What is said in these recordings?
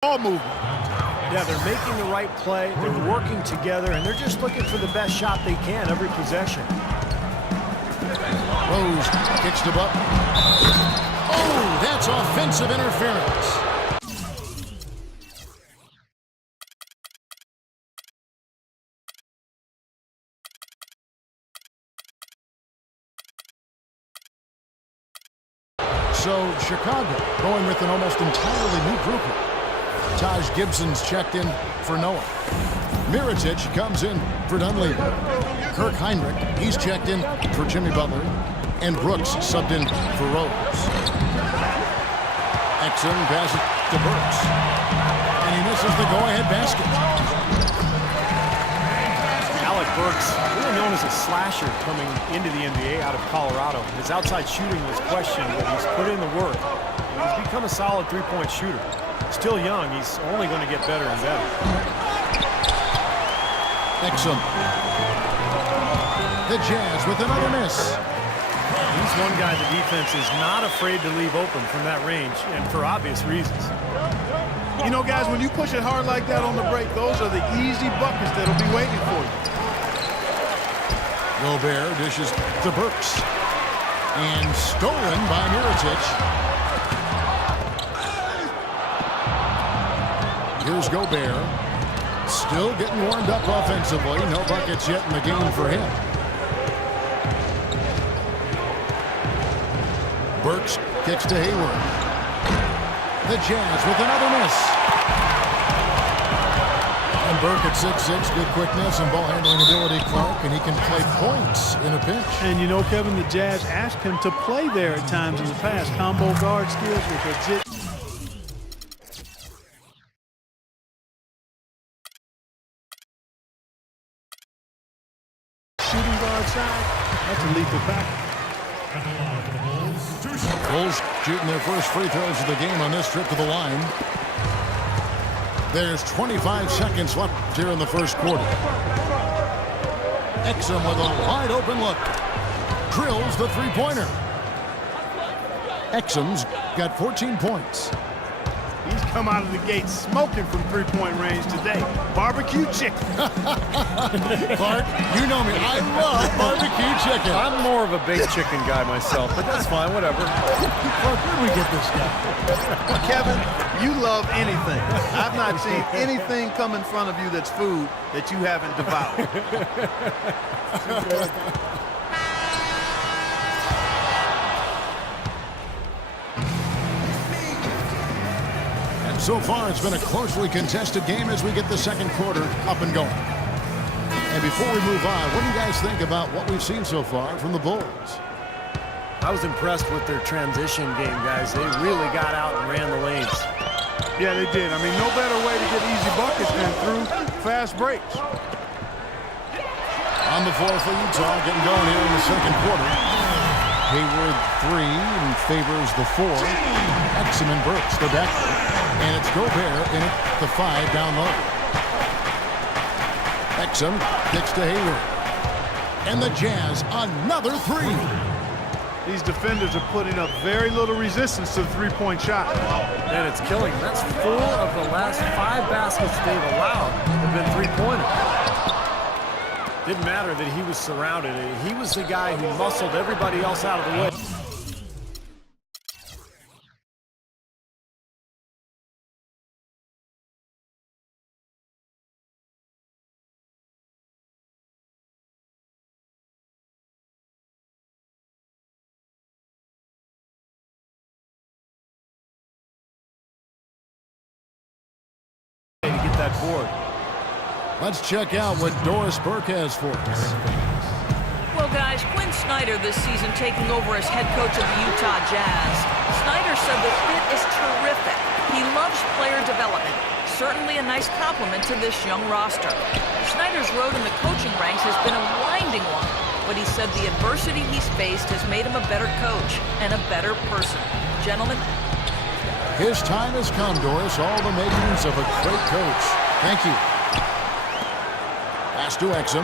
Ball movement. Yeah, they're making the right play, they're working together, and they're just looking for the best shot they can every possession. Rose kicks to Butler. Oh, that's offensive interference. So Chicago going with an almost entirely new group. Taj Gibson's checked in for Noah. Mirotic comes in for Dunleavy. Kirk Heinrich, he's checked in for Jimmy Butler. And Brooks subbed in for Rose. Exum passes to Burks. And he misses the go-ahead basket. Alec Burks, really known as a slasher coming into the NBA out of Colorado. His outside shooting was questioned, but he's put in the work. And he's become a solid three-point shooter. Still young, he's only going to get better and better. Exum. The Jazz with another miss. He's one guy the defense is not afraid to leave open from that range, and for obvious reasons. You know, guys, when you push it hard like that on the break, those are the easy buckets that'll be waiting for you. Gobert dishes to Burks. And stolen by Mirotic. Here's Gobert. Still getting warmed up offensively. No buckets yet in the game for him. Burks kicks to Hayward. The Jazz with another miss. And Burke at 6'6", good quickness and ball handling ability, Clark, and he can play points in a pinch. And you know, Kevin, the Jazz asked him to play there at times in the past. Combo guard skills with legit. Shooting guard side, that's a lethal package. Bulls shooting their first free throws of the game on this trip to the line. There's 25 seconds left here in the first quarter. Exum with a wide open look. Drills the three-pointer. Exum's got 14 points. He's come out of the gate smoking from three-point range today. Barbecue chicken. Clark, you know me. I love barbecue chicken. I'm more of a baked chicken guy myself, but that's fine, whatever. Clark, where do we get this guy? Kevin, you love anything. I've not seen anything come in front of you that's food that you haven't devoured. So far, it's been a closely contested game as we get the second quarter up and going. And before we move on, what do you guys think about what we've seen so far from the Bulls? I was impressed with their transition game, guys. They really got out and ran the lanes. Yeah, they did. I mean, no better way to get easy buckets than through fast breaks. On the floor for Utah, getting going here in the second quarter. Hayward 3 and favors the 4. Exum and Burks go back. And it's Gobert in at the 5 down low. Exum kicks to Hayward. And the Jazz, another 3. These defenders are putting up very little resistance to the three-point shot. And it's killing. That's 4 of the last 5 baskets they've allowed have been three-pointers. Didn't matter that he was surrounded. He was the guy who muscled everybody else out of the way. To get that board. Let's check out what Doris Burke has for us. Well, guys, Quinn Snyder this season taking over as head coach of the Utah Jazz. Snyder said the fit is terrific. He loves player development. Certainly a nice compliment to this young roster. Snyder's road in the coaching ranks has been a winding one, but he said the adversity he's faced has made him a better coach and a better person. Gentlemen, his time has come, Doris. All the makings of a great coach. Thank you. Pass to Exum.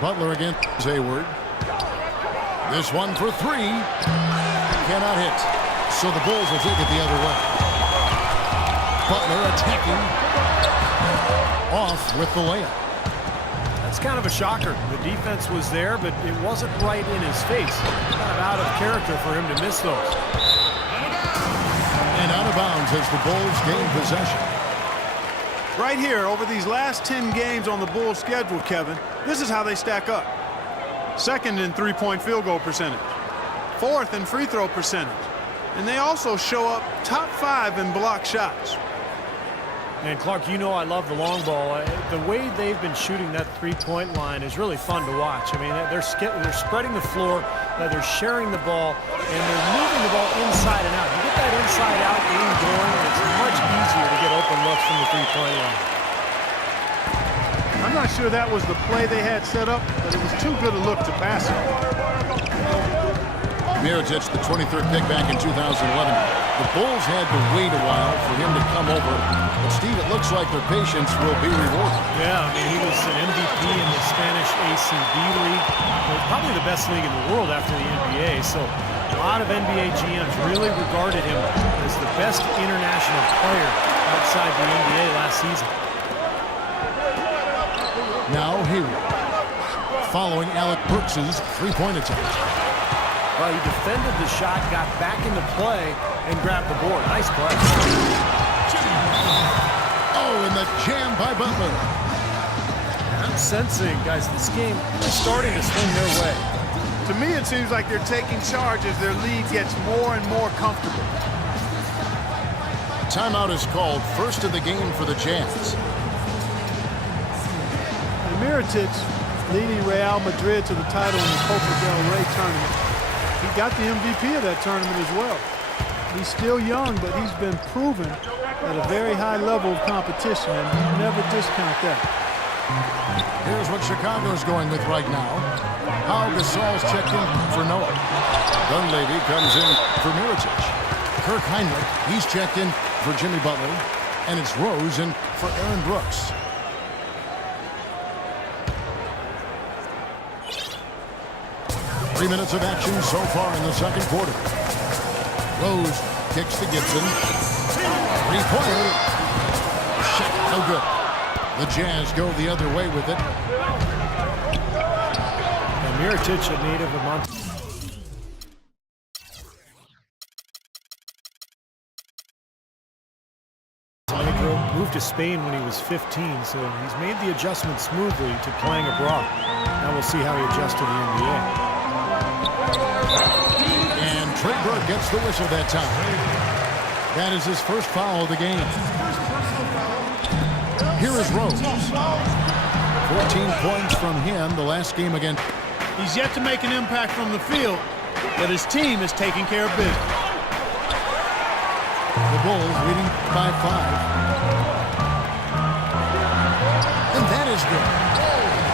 Butler against Hayward. This one for 3. Cannot hit. So the Bulls will take it the other way. Butler attacking. Off with the layup. That's kind of a shocker. The defense was there, but it wasn't right in his face. Kind of out of character for him to miss those. And out of bounds as the Bulls gain possession. Right here, over these last 10 games on the Bulls schedule, Kevin, this is how they stack up. Second in three-point field goal percentage. Fourth in free throw percentage. And they also show up top 5 in block shots. And Clark, you know I love the long ball. The way they've been shooting that three-point line is really fun to watch. I mean, they're spreading the floor, they're sharing the ball, and they're moving the ball inside and out. You get that inside-out game going, and it's much easier to get open looks from the three-point line. I'm not sure that was the play they had set up, but it was too good a look to pass it. Mirotic, the 23rd pick back in 2011. The Bulls had to wait a while for him to come over. But, Steve, it looks like their patience will be rewarded. Yeah, I mean, he was an MVP in the Spanish ACB League. Probably the best league in the world after the NBA. So a lot of NBA GMs really regarded him as the best international player outside the NBA last season. Now Hayward, following Alec Burks' three-point attempt. Well, he defended the shot, got back into play, and grabbed the board. Nice play. Oh, and the jam by Butler. I'm sensing, guys, this game is starting to swing their way. To me, it seems like they're taking charge as their lead gets more and more comfortable. Timeout is called, first of the game for the Jazz. And Mirotic leading Real Madrid to the title in the Copa del Rey tournament. He got the MVP of that tournament as well. He's still young, but he's been proven at a very high level of competition, and you never discount that. Here's what Chicago's going with right now. Pau Gasol's checked in for Noah. Dunleavy comes in for Mirotic. Kirk Heinrich, he's checked in for Jimmy Butler. And it's Rose in for Aaron Brooks. Three minutes of action so far in the second quarter. Rose kicks to Gibson. Three-pointer. Shot no good. The Jazz go the other way with it. And Mirotic, a native of Monterrey. Moved to Spain when he was 15, so he's made the adjustment smoothly to playing abroad. Now we'll see how he adjusts to the NBA. And Trey Burke gets the whistle that time. That is his first foul of the game. Here is Rose. 14 points from him the last game again. He's yet to make an impact from the field, but his team is taking care of business. The Bulls leading by 5. And that is good.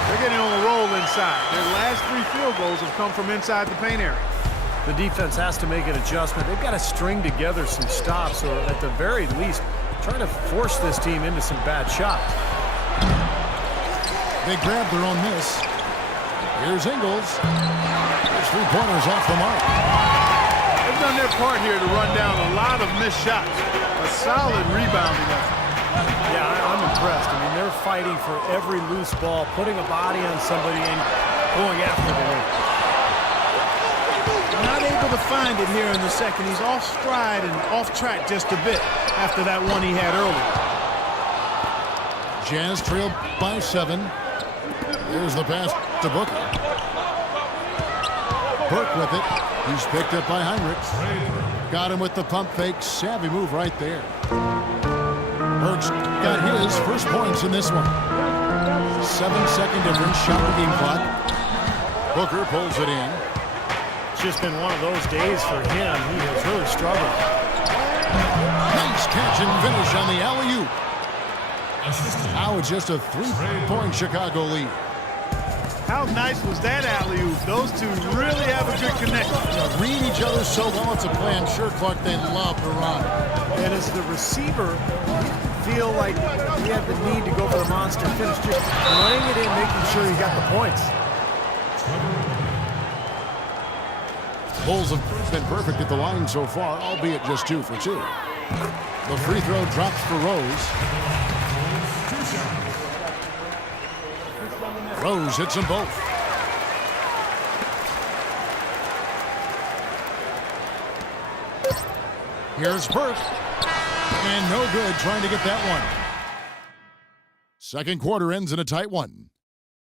They're getting on a roll inside. Their last 3 field goals have come from inside the paint area. The defense has to make an adjustment. They've got to string together some stops, or at the very least, trying to force this team into some bad shots. They grab their own miss. Here's Ingles. His three-pointers off the mark. They've done their part here to run down a lot of missed shots. A solid rebounding effort. Yeah, I'm impressed. I mean, they're fighting for every loose ball, putting a body on somebody and going after the win. Not able to find it here in the second. He's off stride and off track just a bit after that one he had earlier. Jazz trail by 7. There's the pass to Booker. Burke with it. He's picked up by Heinrich. Got him with the pump fake. Savvy move right there. Burke's got his first points in this one. 7-second difference. Shot the game clock. Booker pulls it in. It's just been one of those days for him. He has really struggled. Nice catch and finish on the alley-oop. Now it's just a 3-point Chicago lead. How nice was that alley-oop? Those two really have a good connection. Read each other so well, it's a play. I'm sure, Clark, they love to run. And as the receiver, feel like he had the need to go for the monster finish. Just running it in, making sure he got the points. Bulls have been perfect at the line so far, albeit just 2 for 2. The free throw drops for Rose. Rose hits them both. Here's Burke. And no good trying to get that one. Second quarter ends in a tight one.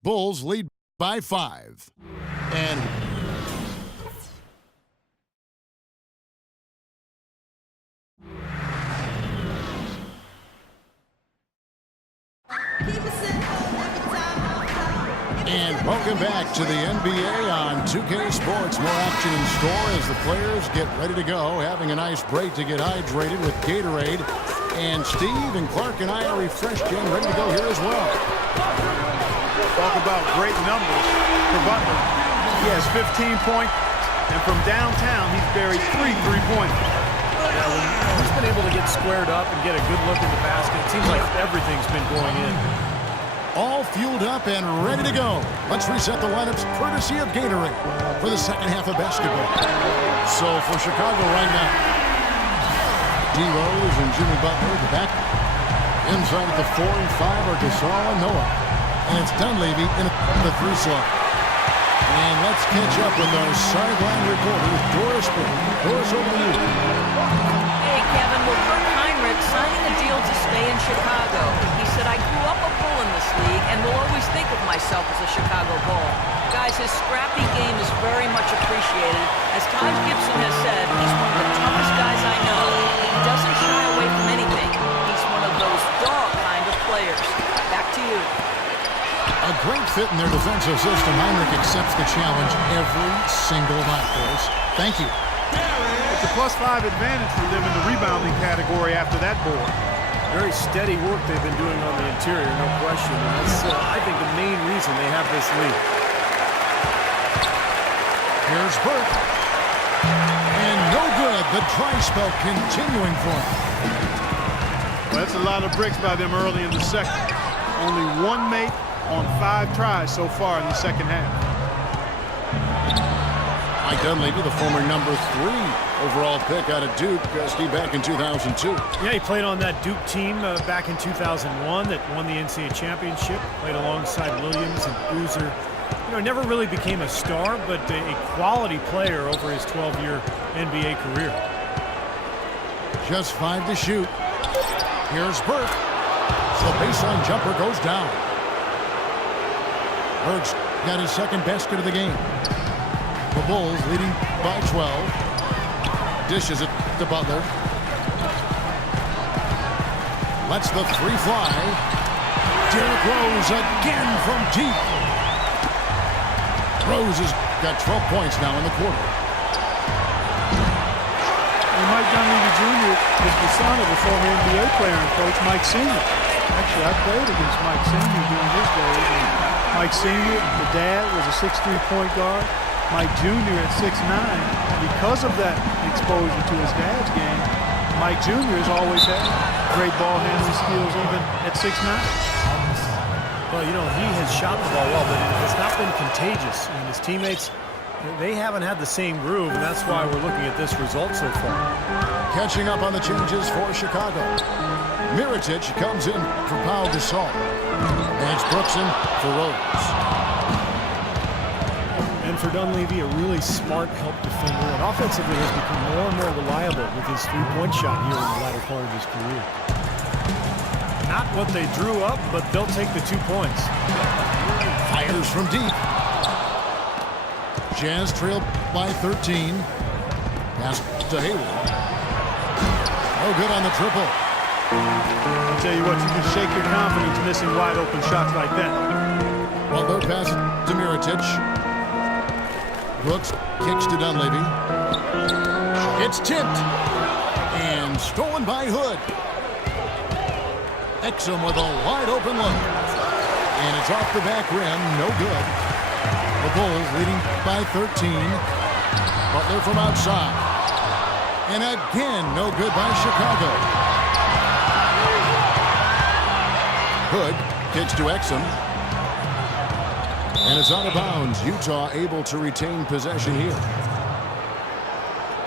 Bulls lead by 5. And welcome back to the NBA on 2K Sports. More action in store as the players get ready to go, having a nice break to get hydrated with Gatorade. And Steve and Clark and I are refreshed and ready to go here as well. Talk about great numbers for Butler. He has 15 points, and from downtown, he's buried 3 3-pointers. Yeah, when he's been able to get squared up and get a good look in the basket, it seems like everything's been going in. All fueled up and ready to go. Let's reset the lineups courtesy of Gatorade for the second half of basketball. So for Chicago right now, D-Rose and Jimmy Butler at the back. Inside at the 4 and 5 are Gasol and Noah. And it's Dunleavy in the 3 slot. And let's catch up with our sideline reporter, Doris Burke. Doris, over to you. Hey, Kevin. Well, Kirk Heinrich signing a deal to stay in Chicago. He said, I grew up a Bull in this league and will always think of myself as a Chicago Bull. Guys, his scrappy game is very much appreciated. As Taj Gibson has said, he's one of the toughest guys I know. He doesn't shy away from anything. He's one of those dog kind of players. Back to you. A great fit in their defensive system. Heinrich accepts the challenge every single night, boys. Thank you. It's a +5 advantage for them in the rebounding category after that board. Very steady work they've been doing on the interior, no question. And that's, I think, the main reason they have this lead. Here's Burke. And no good. The dry spell continuing for him. Well, that's a lot of bricks by them early in the second. Only 1 mate on 5 tries so far in the second half. Mike Dunleavy, the former number 3 overall pick out of Duke, Steve, back in 2002. Yeah, he played on that Duke team back in 2001 that won the NCAA championship. Played alongside Williams and Boozer. You know, never really became a star, but a quality player over his 12-year NBA career. Just 5 to shoot. Here's Burke. So the baseline jumper goes down. Burke's got his second basket of the game. The Bulls leading by 12. Dishes it to Butler. Lets the 3 fly. Derrick Rose again from deep. Rose has got 12 points now in the quarter. And Mike Dunleavy Jr. is the son of a former NBA player and coach, Mike Sr. Actually, I played against Mike Sr. during his days. And Mike Sr., the dad, was a 6'3" point guard. Mike Jr. at 6'9". Because of that exposure to his dad's game, Mike Jr. has always had great ball handling skills even at 6'9". Well, you know, he has shot the ball well, but it's not been contagious. And his teammates, they haven't had the same groove, and that's why we're looking at this result so far. Catching up on the changes for Chicago. Mirotic comes in for Pau Gasol. And it's Brooks in for Rose. And for Dunleavy, a really smart help defender, and offensively has become more and more reliable with his 3-point shot here in the latter part of his career. Not what they drew up, but they'll take the 2 points. Fires from deep. Jazz trail by 13. Pass to Hayward. No good on the triple. I'll tell you what, you can shake your confidence missing wide open shots like that. Butler passes to Mirotic. Brooks kicks to Dunleavy. It's tipped. And stolen by Hood. Exum with a wide open look. And it's off the back rim. No good. The Bulls leading by 13. Butler from outside. And again, no good by Chicago. Hood kicks to Exum. And it's out of bounds. Utah able to retain possession here.